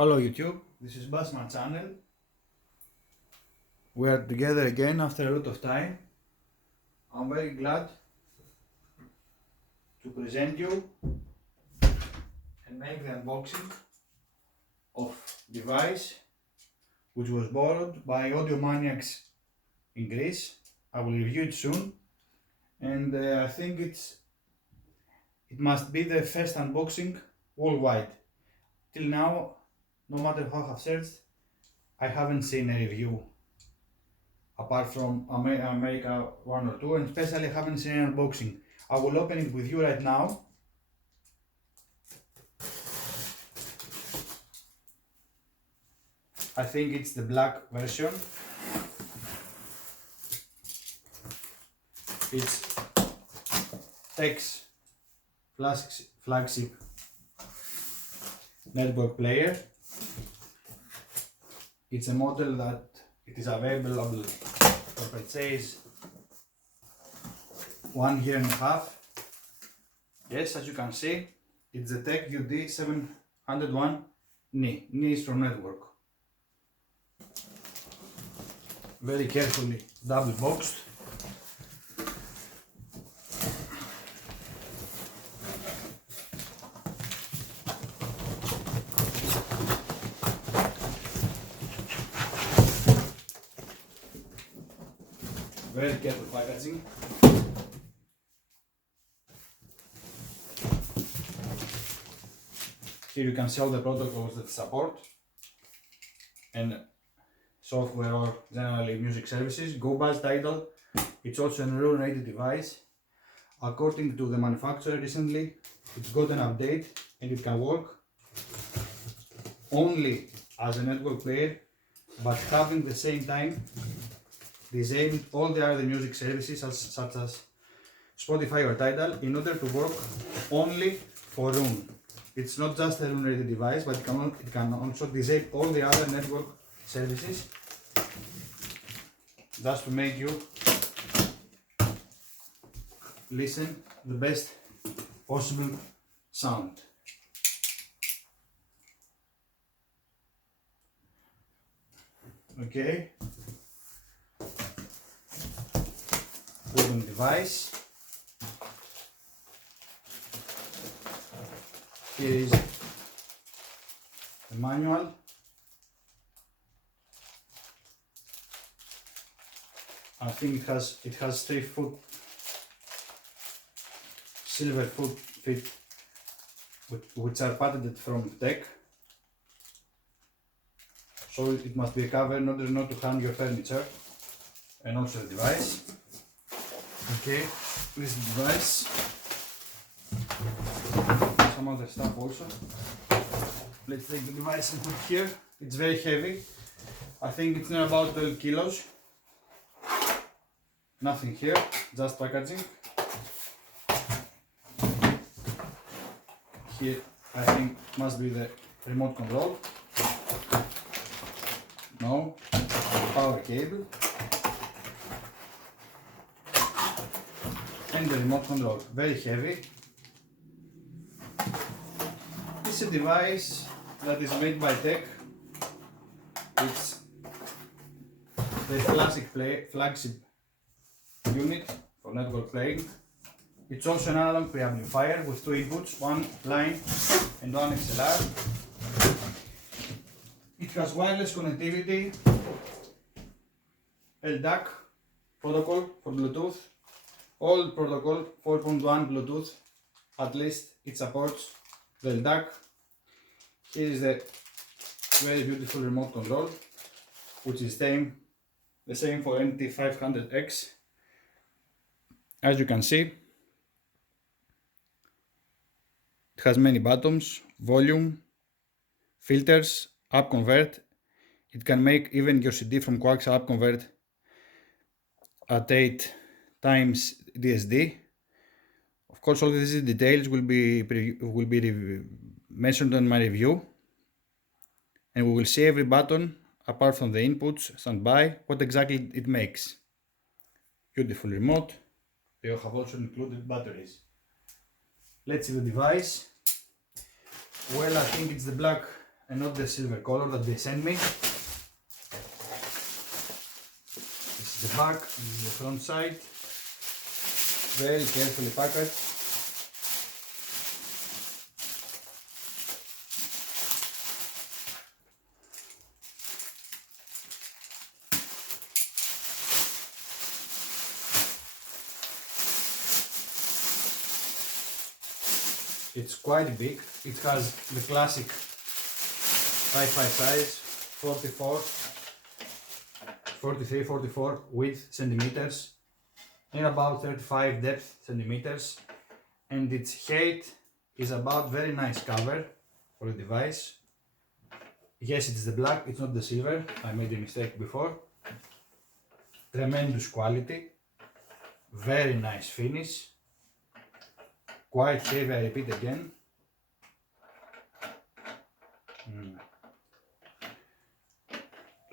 Hello YouTube, this is Basman channel. We are together again after a lot of time. I'm very glad to present you and make the unboxing of device which was borrowed by audio maniacs in Greece. I will review it soon, and I think it must be the first unboxing worldwide. Till now, no matter how I have searched, I haven't seen a review apart from America 1 or 2, and especially I haven't seen an unboxing. I will open it with you right now. I think it's the black version. It's TEAC's flagship network player. It's a model that it is available for purchase 1.5 years. Yes, as you can see, it's the TEAC UD-701N. N is from network. Very carefully double boxed. Very careful packaging. Here you can see all the protocols that support and software or generally music services. Compatibility Tidal. It's also an error-rated device. According to the manufacturer recently, it's got an update and it can work only as a network player, but having the same time disabled all the other music services such as Spotify or Tidal in order to work only for room. It's not just a room-rated device, but it can also disable all the other network services, just to make you listen the best possible sound. Okay. Open device. Here is the manual. I think it has 3 foot silver feet which are patented from TEAC. So it must be a cover in order not to harm your furniture and also the device. Okay, this device, some other stuff also. Let's take the device and put it here. It's very heavy. I think it's near about 12 kilos. Nothing here, just packaging. Here I think must be the remote control. No, power cable. And the remote control, very heavy. This is a device that is made by TEAC. It's the flagship unit for network playing. It's also an analog preamplifier with 2 inputs, one line and one XLR. It has wireless connectivity, LDAC protocol for Bluetooth. All protocol 4.1 Bluetooth, at least it supports the LDAC. Here is the very beautiful remote control, which is the same for NT500X. As you can see, it has many buttons, volume, filters, up convert. It can make even your CD from coax up convert at 8 times DSD. Of course, all these details will be mentioned in my review, and we will see every button apart from the inputs, standby, what exactly it makes. Beautiful remote. They have also included batteries. Let's see the device. Well, I think it's the black and not the silver color that they sent me. This is the back, this is the front side, very carefully packaged. It's quite big. It has the classic hi-fi size, 43, 44 width centimeters and about 35 depth centimeters, and its height is about very nice cover for the device. Yes, it's the black, it's not the silver. I made a mistake before. Tremendous quality, very nice finish. Quite heavy, I repeat again.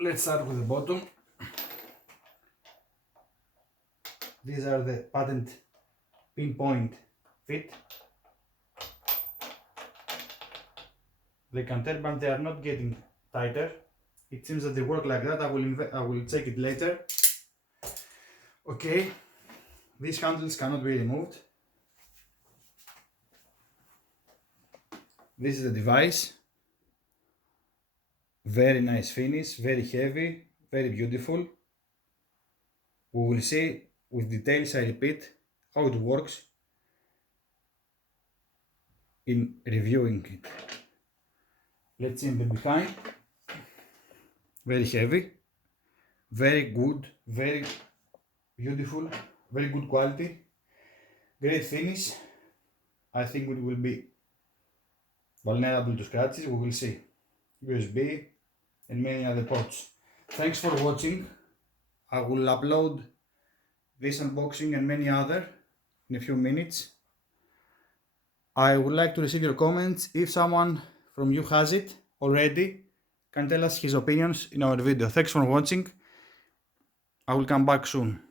Let's start with the bottom. These are the patent pinpoint fit. They can tell, but they are not getting tighter. It seems that they work like that. I will check it later. Okay, these handles cannot be removed. This is the device. Very nice finish, very heavy, very beautiful. We will see with details, I repeat, how it works in reviewing it. Let's see in the behind. Very heavy, very good, very beautiful, very good quality, great finish. I think it will be vulnerable to scratches. We will see. USB and many other ports. Thanks for watching. I will upload this unboxing and many other in a few minutes. I would like to receive your comments. If someone from you has it already, can tell us his opinions in our video. Thanks for watching. I will come back soon.